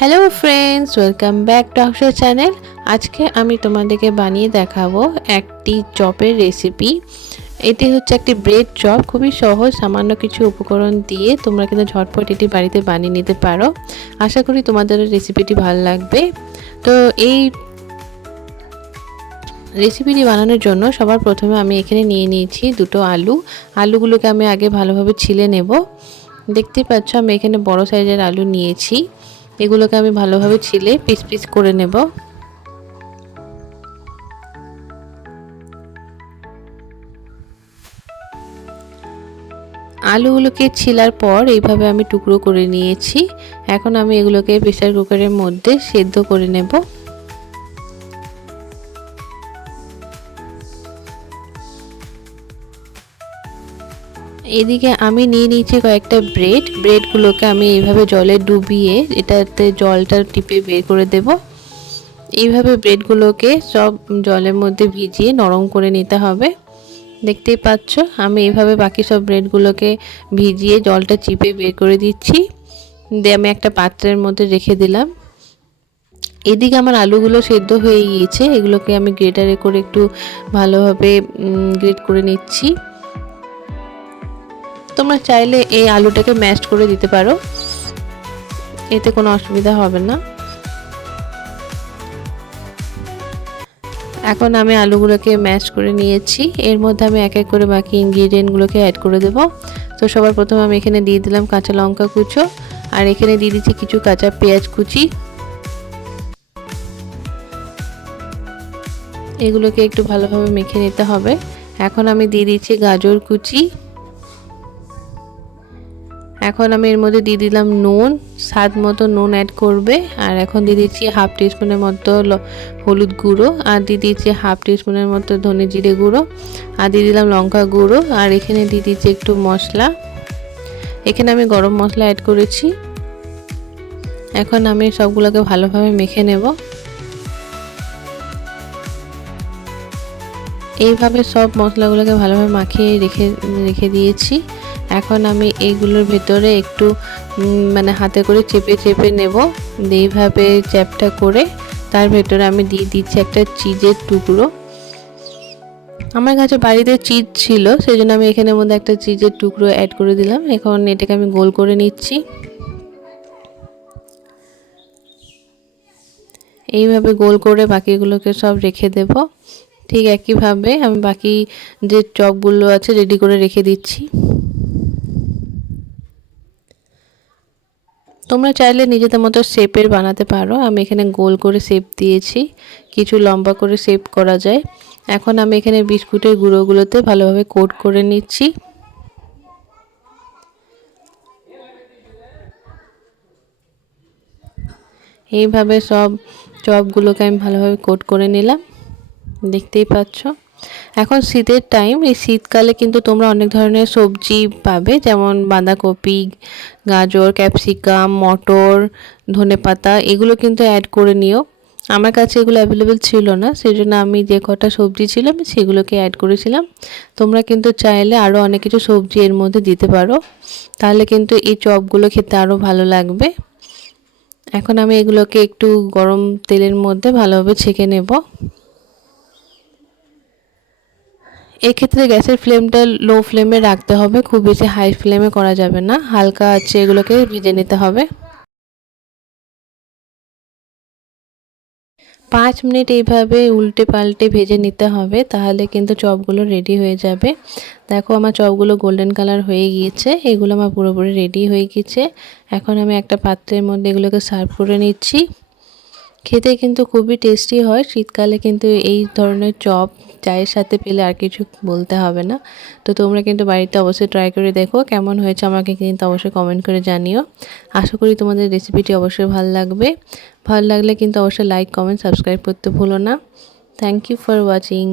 Hello friends welcome back to Aksho channel আজকে আমি তোমাদেরকে বানিয়ে দেখাবো একটি চপের রেসিপি এটি হচ্ছে একটি ব্রেড চপ। খুবই সহজ, সামান্য কিছু উপকরণ দিয়ে তোমরা কিন্তু ঝটপট এটি বাড়িতে বানিয়ে নিতে পারো। আশা করি তোমাদের রেসিপিটি ভালো লাগবে। তো এই রেসিপিটি বানানোর জন্য সবার প্রথমে আমি এখানে নিয়ে নিয়েছি দুটো আলু। আলুগুলোকে আমি আগে ভালোভাবে ছিলে নেব। দেখতেই পাচ্ছ, আমি এখানে বড় সাইজের আলু নিয়েছি। এগুলোকে আমি ভালোভাবে ছিলে পিস পিস করে নেব। আলুগুলোকে ছিলার পর এইভাবে আমি টুকরো করে নিয়েছি। এখন আমি এগুলোকে প্রেসার কুকারের মধ্যে সেদ্ধ করে নেব। এদিকে আমি নিয়ে নিয়েছি কয়েকটা ব্রেড। ব্রেডগুলোকে আমি এইভাবে জলে ডুবিয়ে এটাতে জলটা টিপে বের করে দেব। এইভাবে ব্রেডগুলোকে সব জলের মধ্যে ভিজিয়ে নরম করে নিতে হবে। দেখতেই পাচ্ছ, আমি এইভাবে বাকি সব ব্রেডগুলোকে ভিজিয়ে জলটা চিপে বের করে দিচ্ছি। দিয়ে আমি একটা পাত্রের মধ্যে রেখে দিলাম। এদিকে আমার আলুগুলো সেদ্ধ হয়ে গিয়েছে। এগুলোকে আমি গ্রেটারে করে একটু ভালোভাবে গ্রেট করে নিচ্ছি। তোমরা চাইলে এই আলুটাকে ম্যাশ করে দিতে পারো। এতে কোনো অসুবিধা হবে না। এখন আমি আলুগুলোকে ম্যাশ করে নিয়েছি। এর মধ্যে আমি এক এক করে বাকি ইনগ্রিডিয়েন্টগুলোকে অ্যাড করে দেব। তো সবার প্রথমে আমি এখানে দিয়ে দিলাম কাঁচা লঙ্কা কুচো। আর এখানে দিয়ে দিচ্ছি কিছু কাঁচা পেঁয়াজ কুচি। এগুলোকে একটু ভালোভাবে মেখে নিতে হবে। এখন আমি দিয়ে দিচ্ছি গাজর কুচি। এখন আমি এর মধ্যে দিয়ে দিলাম নুন, স্বাদ মতো নুন অ্যাড করবে। আর এখন দিয়ে দিচ্ছি হাফ টিস্পুনের মতো হলুদ গুঁড়ো। আর দিয়ে দিচ্ছি হাফ টিস্পুনের মতো ধনে জিরে গুঁড়ো। আর দিয়ে দিলাম লঙ্কা গুঁড়ো। আর এখানে দিয়ে দিচ্ছি একটু মশলা। এখানে আমি গরম মশলা অ্যাড করেছি। এখন আমি সবগুলোকে ভালোভাবে মেখে নেব। এইভাবে সব মশলাগুলোকে ভালোভাবে মাখিয়ে রেখে রেখে দিয়েছি। এখন আমি এইগুলোর ভেতরে একটু মানে হাতে করে চেপে চেপে নেব। এইভাবে চ্যাপটা করে তার ভেতরে আমি দিয়ে দিচ্ছি একটা চিজের টুকরো। আমার কাছে বাড়িতে চিজ ছিল সেই জন্য আমি এখানের মধ্যে একটা চিজের টুকরো অ্যাড করে দিলাম। এখন এটাকে আমি গোল করে নিচ্ছি। এইভাবে গোল করে বাকিগুলোকে সব রেখে দেব। ঠিক একইভাবে আমি বাকি যে চপগুলো আছে রেডি করে রেখে দিচ্ছি। তোমরা চাইলে নিজেদের মতো শেপের বানাতে পারো। আমি এখানে গোল করে শেপ দিয়েছি। কিছু লম্বা করে শেপ করা যায়। এখন আমি এখানে বিস্কুটের গুঁড়োগুলোতে ভালোভাবে কোট করে নিচ্ছি। এইভাবে সব চপগুলোকে আমি ভালোভাবে কোট করে নিলাম। দেখতেই পাচ্ছ? এখন শীতের টাইম এই শীতকালে কিন্তু তোমরা অনেক ধরনের সবজি পাবে, যেমন বাঁধাকপি, গাজর ক্যাপসিকাম মটর, ধনে পাতা, এগুলো কিন্তু অ্যাড করে নিও। আমার কাছে এগুলো অ্যাভেলেবেল ছিল না সেই জন্য আমি যে কটা সবজি ছিল আমি সেগুলোকে অ্যাড করেছিলাম। তোমরা কিন্তু চাইলে আরও অনেক কিছু সবজি এর মধ্যে দিতে পারো। তাহলে কিন্তু এই চপগুলো খেতে আরও ভালো লাগবে। এখন আমি এগুলোকে একটু গরম তেলের মধ্যে ভালোভাবে ছেঁকে নেব। এক্ষেত্রে গ্যাসের ফ্লেমটা লো ফ্লেমে রাখতে হবে, খুব বেশি হাই ফ্লেমে করা যাবে না। হালকা আছে এগুলোকে ভেজে নিতে হবে। পাঁচ মিনিট এইভাবে উল্টে পাল্টে ভেজে নিতে হবে, তাহলে কিন্তু চপগুলো রেডি হয়ে যাবে। দেখো আমার চপগুলো গোল্ডেন কালার হয়ে গিয়েছে, এগুলো আমার পুরোপুরি রেডি হয়ে গিয়েছে। এখন আমি একটা পাত্রের মধ্যে এগুলোকে সার্ভ করে নিচ্ছি। খেতে কিন্তু খুবই টেস্টি হয়। শীতকালে কিন্তু এই ধরনের চপ, চায়ের সাথে পেলে আর কিছু বলতে হবে না। তো তোমরা কিন্তু বাড়িতে অবশ্যই ট্রাই করে দেখো, কেমন হয়েছে আমাকে কিন্তু অবশ্যই কমেন্ট করে জানিও। আশা করি তোমাদের রেসিপিটি অবশ্যই ভালো লাগবে। ভালো লাগলে কিন্তু অবশ্যই লাইক কমেন্ট সাবস্ক্রাইব করতে ভুলো না। Thank you for watching